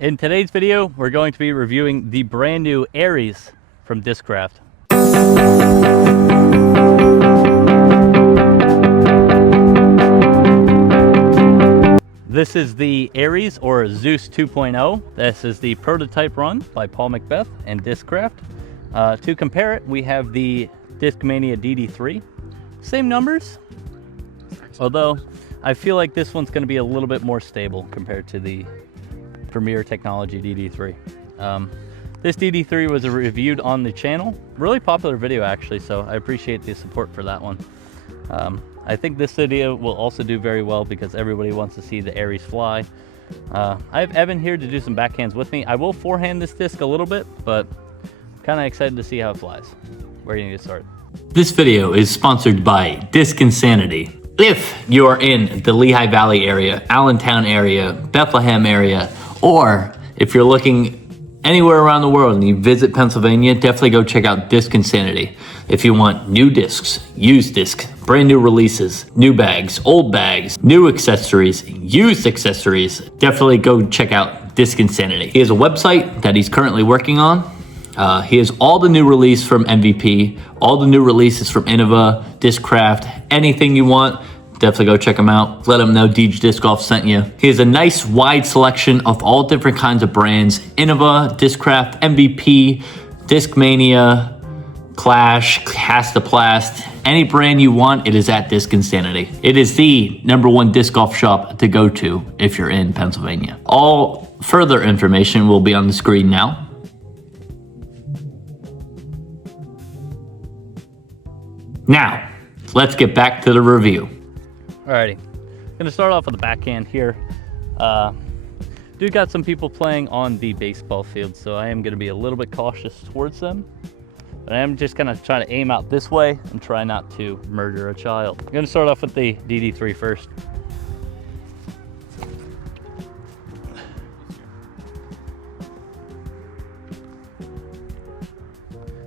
In today's video, we're going to be reviewing the brand new Ares from Discraft. This is the Ares or Zues 2.0. This is the prototype run by Paul Macbeth and Discraft. To compare it, we have the Discmania DD3. Same numbers, although I feel like this one's going to be a little bit more stable compared to the Premier Technology DD3. This DD3 was reviewed on the channel. Really popular video actually, so I appreciate the support for that one. I think this video will also do very well because everybody wants to see the Ares fly. I have Evan here to do some backhands with me. I will forehand this disc a little bit, but I'm kind of excited to see how it flies. Where do you need to start? This video is sponsored by Disc Insanity. If you're in the Lehigh Valley area, Allentown area, Bethlehem area, or if you're looking anywhere around the world and you visit Pennsylvania, definitely go check out Disc Insanity. If you want new discs, used discs, brand new releases, new bags, old bags, new accessories, used accessories, definitely go check out Disc Insanity. He has a website that he's currently working on. He has all the new release from MVP, all the new releases from Innova, Discraft, anything you want. Definitely go check him out. Let him know Deej Disc Golf sent you. He has a nice wide selection of all different kinds of brands. Innova, Discraft, MVP, Discmania, Clash, Castaplast, any brand you want, it is at Disc Insanity. It is the #1 disc golf shop to go to if you're in Pennsylvania. All further information will be on the screen now. Now, let's get back to the review. Alrighty, gonna start off with the backhand here. Dude got some people playing on the baseball field, so I am gonna be a little bit cautious towards them. But I am just gonna try to aim out this way and try not to murder a child. I'm gonna start off with the DD3 first.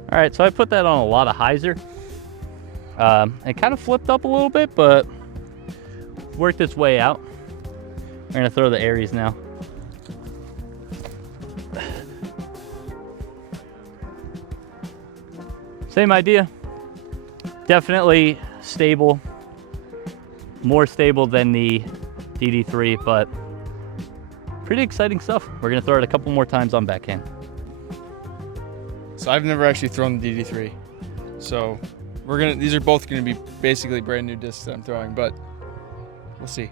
Alright, so I put that on a lot of hyzer. It kind of flipped up a little bit, but worked its way out. We're gonna throw the Ares now. Same idea. Definitely stable. More stable than the DD3, but pretty exciting stuff. We're gonna throw it a couple more times on backhand. So I've never actually thrown the DD3. So these are both gonna be basically brand new discs that I'm throwing, but we'll see.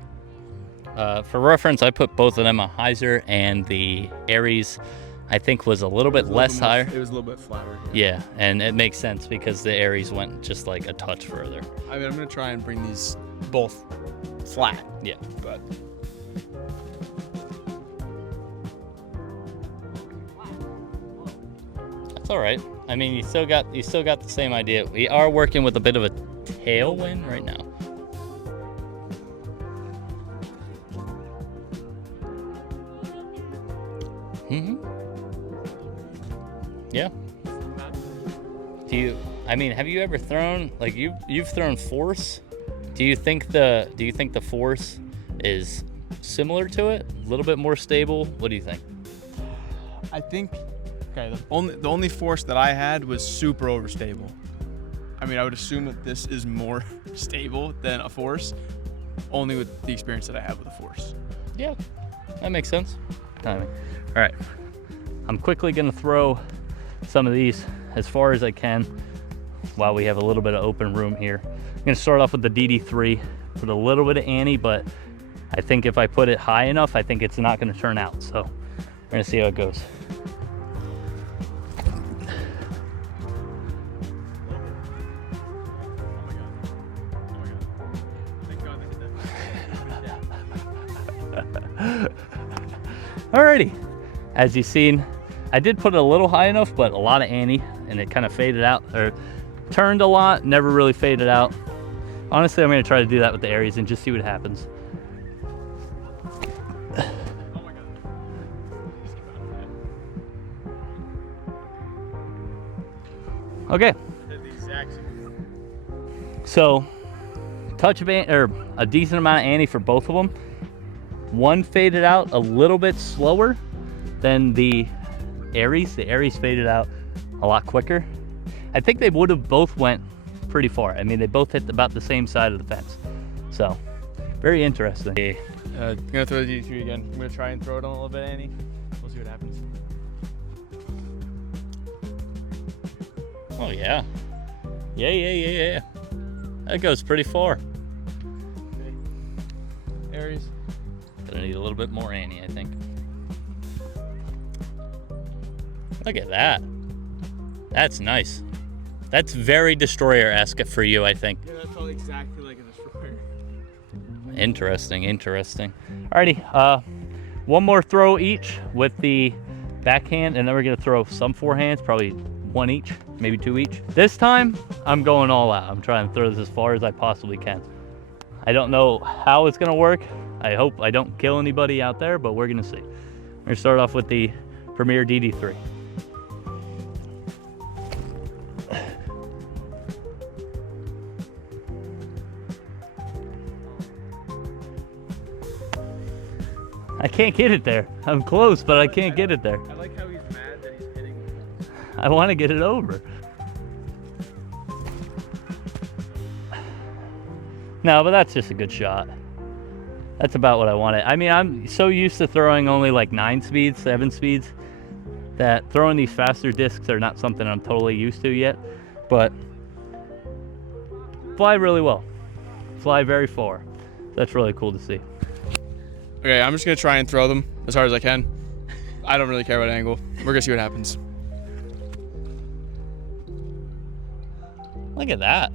For reference, I put both of them on hyzer, and the Ares I think was a little bit less higher. It was a little bit flatter. Yeah, and it makes sense because the Ares went just like a touch further. I mean, I'm gonna try and bring these both flat. Yeah, but that's all right. I mean, you still got the same idea. We are working with a bit of a tailwind right now. Yeah. Have you ever thrown, like you've thrown force? Do you think the force is similar to it? A little bit more stable? What do you think? I think, okay, the only force that I had was super overstable. I mean, I would assume that this is more stable than a force, only with the experience that I have with a force. Yeah, that makes sense. Timing. All right, I'm quickly gonna throw some of these as far as I can while we have a little bit of open room here. I'm gonna start off with the DD3, put a little bit of ante, but I think if I put it high enough, I think it's not gonna turn out. So we're gonna see how it goes. Alrighty, as you've seen, I did put it a little high enough, but a lot of ante, and it kind of faded out, or turned a lot, never really faded out. Honestly, I'm gonna try to do that with the Ares and just see what happens. Okay. So, touch of ante, or a decent amount of ante for both of them. One faded out a little bit slower, than the Ares. The Ares faded out a lot quicker. I think they would have both went pretty far. I mean, they both hit about the same side of the fence. So, very interesting. I'm gonna throw the DD3 again. I'm gonna try and throw it on a little bit, Annie. We'll see what happens. Oh yeah. Yeah. That goes pretty far. Okay. Ares. Gonna need a little bit more Annie, I think. Look at that. That's nice. That's very Destroyer-esque for you, I think. Yeah, that felt exactly like a Destroyer. Interesting. Alrighty, one more throw each with the backhand, and then we're gonna throw some forehands, probably one each, maybe two each. This time, I'm going all out. I'm trying to throw this as far as I possibly can. I don't know how it's gonna work. I hope I don't kill anybody out there, but we're gonna see. We're gonna start off with the Premier DD3. I can't get it there. I'm close, but I can't get it there. I like how he's mad that he's hitting me. I want to get it over. No, but that's just a good shot. That's about what I wanted. I mean, I'm so used to throwing only like 9 speeds, 7 speeds, that throwing these faster discs are not something I'm totally used to yet, but fly really well. Fly very far. That's really cool to see. Okay, I'm just gonna try and throw them as hard as I can. I don't really care what angle. We're gonna see what happens. Look at that.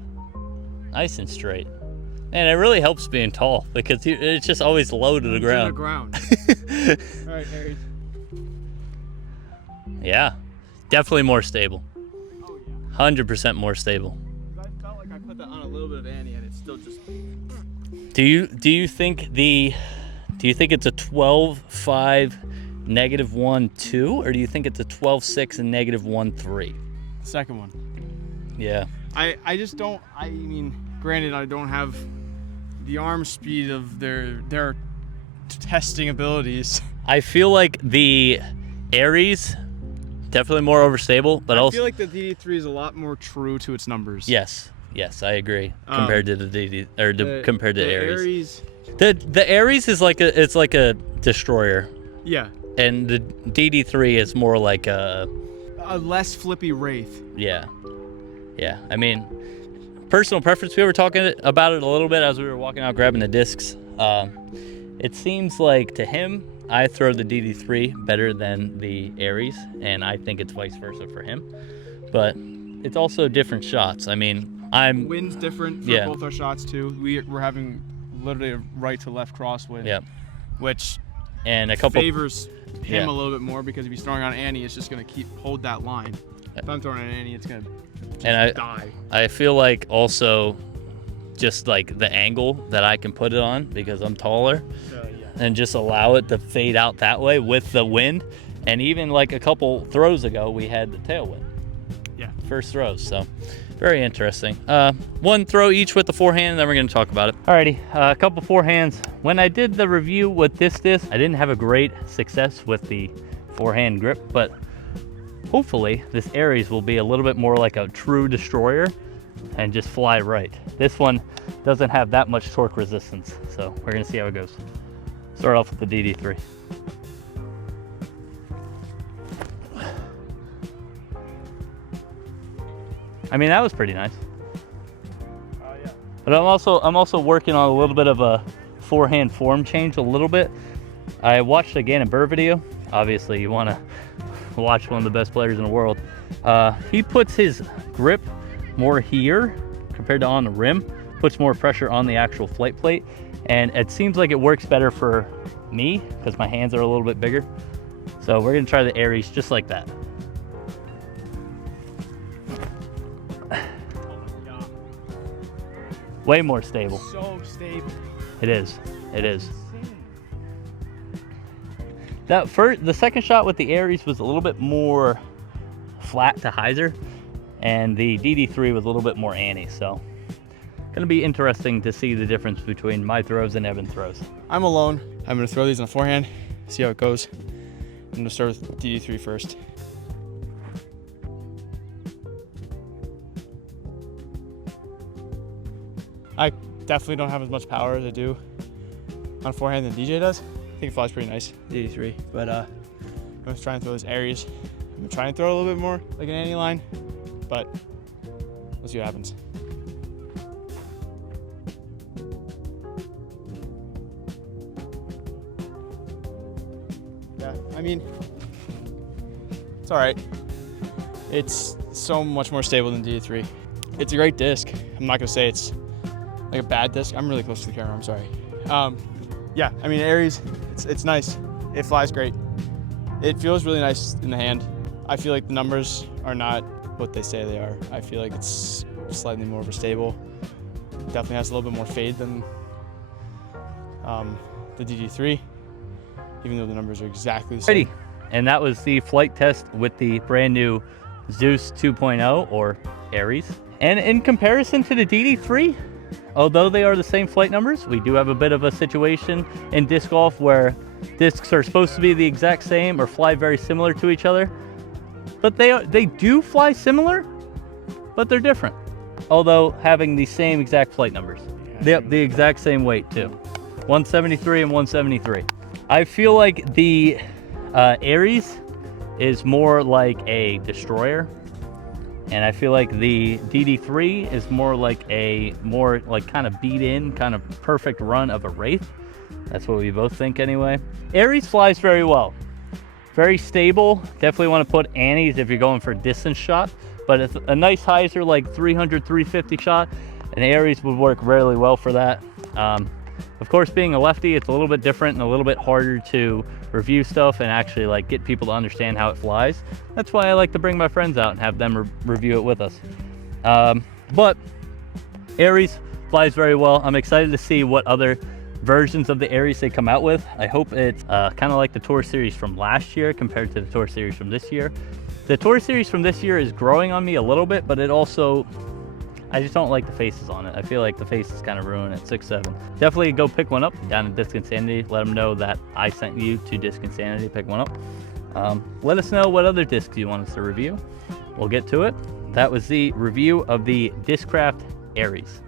Nice and straight. And it really helps being tall because it's just always low to the ground. All right, Ares. Yeah, definitely more stable. Oh yeah. 100% more stable. I felt like I put that on a little bit of Annie and it's still just. Do you think it's a 12-5 -1 2, or do you think it's a 12-6 and -1 3? Second one. Yeah. I just don't. I mean, granted, I don't have the arm speed of their testing abilities. I feel like the Ares definitely more overstable, but I feel like the DD3 is a lot more true to its numbers. Yes, I agree. Compared to the DD or compared to the Ares. The Ares is like a destroyer. Yeah. And the DD3 is more like a less flippy wraith. Yeah. I mean, personal preference. We were talking about it a little bit as we were walking out grabbing the discs. It seems like to him, I throw the DD3 better than the Ares, and I think it's vice versa for him. But it's also different shots. I mean, Wind's different for both our shots too. We're having literally a right to left crosswind. Yep. Which and a couple favors him a little bit more because if he's throwing on Annie, it's just gonna hold that line. If I'm throwing on Annie, it's gonna die. I feel like also just like the angle that I can put it on because I'm taller, and just allow it to fade out that way with the wind. And even like a couple throws ago, we had the tailwind. Yeah. First throws, so very interesting. One throw each with the forehand, and then we're going to talk about it. Alrighty, a couple forehands. When I did the review with this disc, I didn't have a great success with the forehand grip, but hopefully this Ares will be a little bit more like a true destroyer and just fly right. This one doesn't have that much torque resistance, so we're going to see how it goes. Start off with the DD3. I mean, that was pretty nice. Yeah. But I'm also working on a little bit of a forehand form change a little bit. I watched a Gannon Burr video. Obviously, you want to watch one of the best players in the world. He puts his grip more here compared to on the rim, puts more pressure on the actual flight plate, and it seems like it works better for me because my hands are a little bit bigger. So we're gonna try the Ares just like that. Way more stable. So stable. It is. The second shot with the Ares was a little bit more flat to hyzer, and the DD3 was a little bit more Annie. So, gonna be interesting to see the difference between my throws and Evan's throws. I'm alone. I'm gonna throw these on a forehand, see how it goes. I'm gonna start with DD3 first. I definitely don't have as much power as I do on forehand than DJ does. I think it flies pretty nice, DD3, but I'm gonna try and throw those Ares. I'm gonna try and throw it a little bit more like an Annie line, but we'll see what happens. Yeah, I mean, it's all right. It's so much more stable than DD3. It's a great disc. I'm not gonna say it's like a bad disc. I'm really close to the camera, I'm sorry. Yeah, I mean, Ares, it's nice. It flies great. It feels really nice in the hand. I feel like the numbers are not what they say they are. I feel like it's slightly more overstable. Definitely has a little bit more fade than the DD3, even though the numbers are exactly the same. Alrighty, and that was the flight test with the brand new Zues 2.0 or Ares. And in comparison to the DD3, although they are the same flight numbers, we do have a bit of a situation in disc golf where discs are supposed to be the exact same or fly very similar to each other. But they do fly similar, but they're different. Although having the same exact flight numbers. Yep, the exact same weight too. 173 and 173. I feel like the Ares is more like a destroyer. And I feel like the DD3 is more like kind of beat in, kind of perfect run of a Wraith. That's what we both think anyway. Ares flies very well. Very stable. Definitely want to put Annies if you're going for a distance shot. But it's a nice hyzer, like 300, 350 shot, an Ares would work really well for that. Of course, being a lefty, it's a little bit different and a little bit harder to review stuff and actually like get people to understand how it flies. That's why I like to bring my friends out and have them review it with us. But Ares flies very well. I'm excited to see what other versions of the Ares they come out with. I hope it's kind of like the Tour Series from last year compared to the Tour Series from this year. The Tour Series from this year is growing on me a little bit, but it also, I just don't like the faces on it. I feel like the faces kind of ruin it. 6'7". Definitely go pick one up down at Disc Insanity. Let them know that I sent you to Disc Insanity. Pick one up. Let us know what other discs you want us to review. We'll get to it. That was the review of the Discraft Ares.